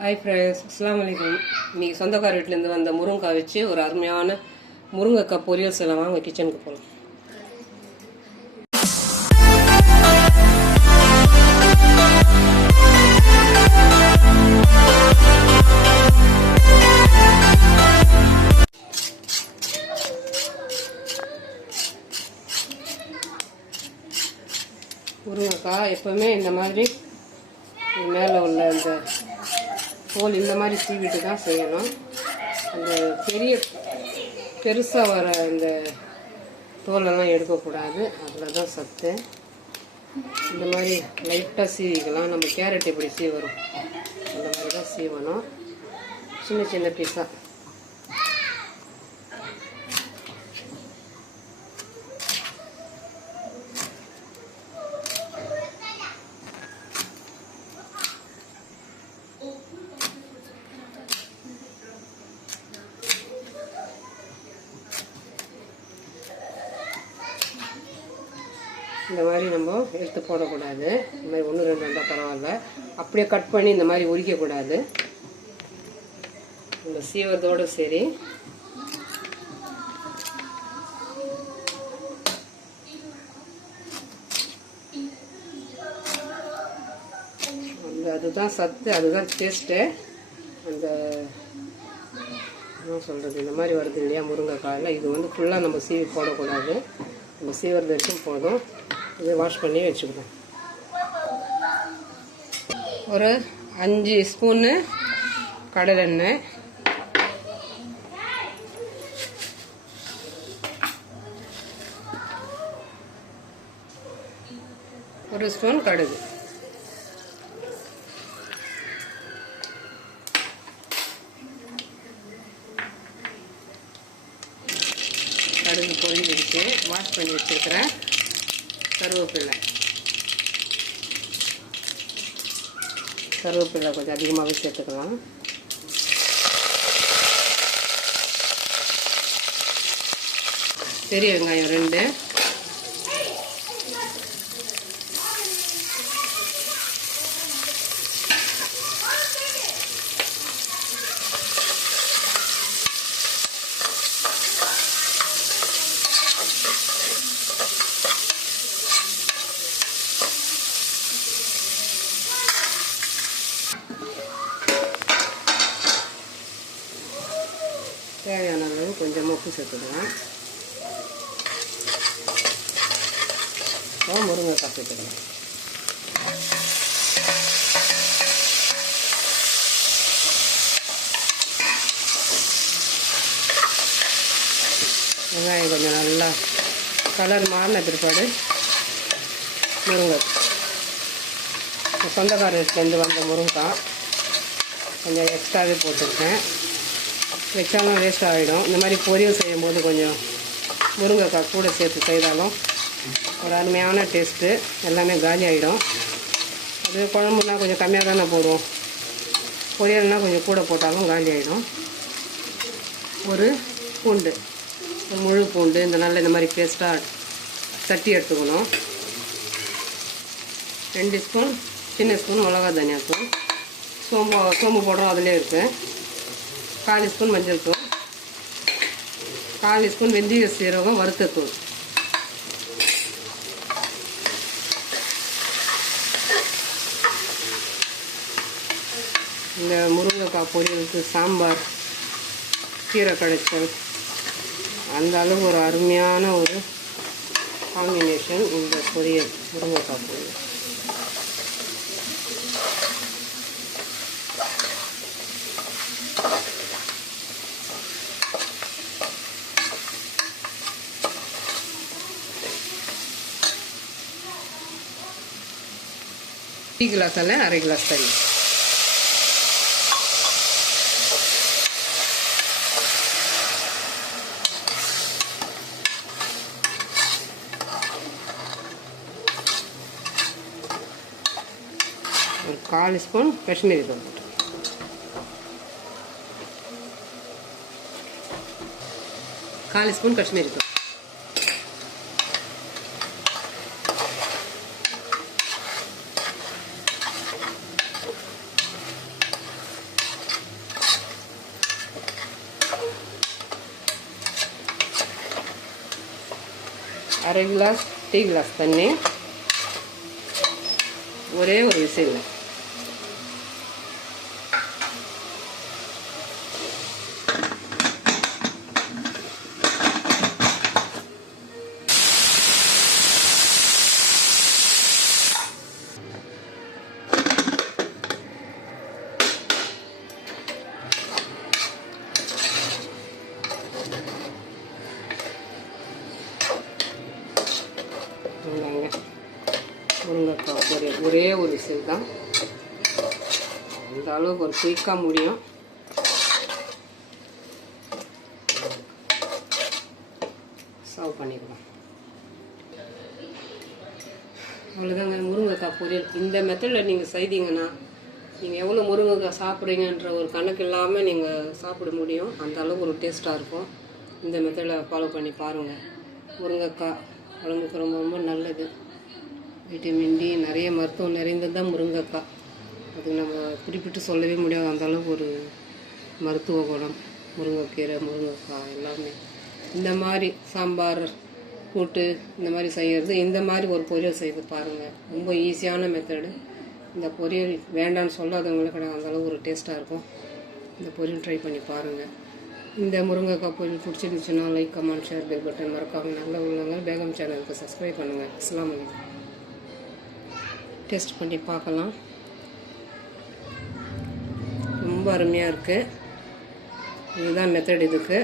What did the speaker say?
Hi friends, அஸ்ஸலாமு அலைக்கும். இன்றைக்கி சொந்தக்கார வீட்டிலேருந்து வந்த முருங்கைக்காய் வச்சு ஒரு அருமையான முருங்கைக்காய் பொரியல் செய்யலாம். வாங்க கிச்சனுக்கு போகலாம். முருங்கைக்காய் எப்போவுமே இந்த மாதிரி மேலே உள்ள அந்த தோல் இந்த மாதிரி சீவிட்டு தான் செய்யணும். அந்த பெருசாக வர அந்த தோலெல்லாம் எடுக்கக்கூடாது. அதில் தான் சத்து. இந்த மாதிரி லைட்டாக சீவிக்கலாம். நம்ம கேரட் எப்படி சீவரும் அந்த மாதிரி தான் சீவணும், சின்ன சின்ன பீஸாக. இந்த மாதிரி நம்ம எடுத்து போடக்கூடாது. இந்த மாதிரி 1 2 இருந்தால் பரவாயில்ல. அப்படியே கட் பண்ணி இந்த மாதிரி உரிக்கக்கூடாது. இந்த சீவரத்தோடு சரி. அதுதான் சத்து, அதுதான் டேஸ்ட்டு. அந்த என்ன சொல்கிறது, இந்த மாதிரி வருது இல்லையா முருங்கைக்காயில், இது வந்து ஃபுல்லாக நம்ம சீவி போடக்கூடாது. நம்ம சீவரது வரைக்கும் போதும். இதை வாஷ் பண்ணி வச்சுக்கணும். ஒரு 5 ஸ்பூனு கடலெண்ணெய், ஒரு ஸ்பூன் கடுகு, கடுகு பொரிஞ்சிடுச்சு. வாஷ் பண்ணி வச்சுருக்கிறேன் கருவேப்பிலை கொஞ்சம் அதிகமாகவே சேர்த்துக்கலாம். பெரிய வெங்காயம் 2, தேவையான அளவு கொஞ்சம் உப்பு சேர்த்துக்கலாம். முருங்கைக்காய் சேர்த்துக்கலாம். வெங்காயம் கொஞ்சம் நல்லா கலர் மாறின பிற்பாடு முருங்கை, சொந்தக்கார வீட்டிலேருந்து வந்த முருங்கைக்காய் கொஞ்சம் எக்ஸ்ட்ராவே போட்டிருக்கேன். வச்சாலும் வேஸ்ட் ஆகிடும். இந்த மாதிரி பொரியல் செய்யும்போது கொஞ்சம் முருங்கைக்காய் கூட சேர்த்து செய்தாலும் ஒரு அருமையான டேஸ்ட்டு. எல்லாமே காலி ஆகிடும். அது குழம்புனா கொஞ்சம் கம்மியாக தானே போடுவோம். பொரியல்னால் கொஞ்சம் கூட போட்டாலும் காலி ஆகிடும். ஒரு பூண்டு, ஒரு முழு பூண்டு இந்த மாதிரி பேஸ்ட்டாக தட்டி எடுத்துக்கணும். 2 ஸ்பூன் சின்ன ஸ்பூன் மிளகா தனியாத்தூள், சோம்பு போடுறோம் அதிலே இருக்குது. 1/4 ஸ்பூன் மஞ்சள் தூள், 1/4 ஸ்பூன் வெந்தய சீரகம் வறுத்தத்தூள், இந்த முருங்கைக்காய் பொரியலுக்கு சாம்பார், கீரை கடைச்சல், அந்த அளவு ஒரு அருமையான ஒரு காம்பினேஷன் இந்த பொரியல், முருங்கைக்காய் பொரியல். டீ கிளாஸால் 1/2 கிளாஸ் தண்ணி, ஒரு 1/4 ஸ்பூன் காஷ்மீரி தூள், 1/4 ஸ்பூன் காஷ்மீரி தூள், 1/2 கிளாஸ் டீ கிளாஸ் தண்ணி, ஒரே ஒரு விசில். முருங்கைக்காய் பொரியல் ஒரே ஒரு விசில் தான், அந்த அளவுக்கு ஒரு குயிக்காக முடியும். சர்வ் பண்ணிக்கலாம். அவ்வளோதாங்க முருங்கைக்காய் பொரியல். இந்த மெத்தடில் நீங்கள் செய்தீங்கன்னா நீங்கள் எவ்வளோ முருங்கைக்காய் சாப்பிட்றீங்கன்ற ஒரு கணக்கு இல்லாமல் நீங்கள் சாப்பிட முடியும். அந்த அளவுக்கு ஒரு டேஸ்ட்டாக இருக்கும். இந்த மெத்தடில் ஃபாலோ பண்ணி பாருங்கள். முருங்கைக்காய் உடம்புக்கு ரொம்ப ரொம்ப நல்லது. விட்டமின் டி நிறைய மருத்துவம் நிறைந்தது தான் முருங்கைக்காய். அது நம்ம குறிப்பிட்டு சொல்லவே முடியாது, அந்த அளவுக்கு ஒரு மருத்துவ குணம். முருங்கைக்கீரை, முருங்கைக்காய் எல்லாமே இந்த மாதிரி சாம்பார், கூட்டு இந்த மாதிரி செய்கிறது, இந்த மாதிரி ஒரு பொரியல் செய்து பாருங்கள். ரொம்ப ஈஸியான மெத்தடு. இந்த பொரியல் வேண்டான்னு சொல்லாதவங்களுக்கு அந்தளவுக்கு ஒரு டேஸ்ட்டாக இருக்கும். இந்த பொரியல் ட்ரை பண்ணி பாருங்கள். இந்த முருங்கைக்காய் பொரியல் பிடிச்சிருந்துச்சுன்னா like, comment, share, bell button மறக்காம நல்ல உள்ளவங்க பேகம் சேனலுக்கு சப்ஸ்கிரைப் பண்ணுங்கள். அஸ்ஸலாமு அலைக்கும். டேஸ்ட் பண்ணி பார்க்கலாம். ரொம்ப அருமையாக இருக்குது. இதுதான் மெத்தட் இதுக்கு.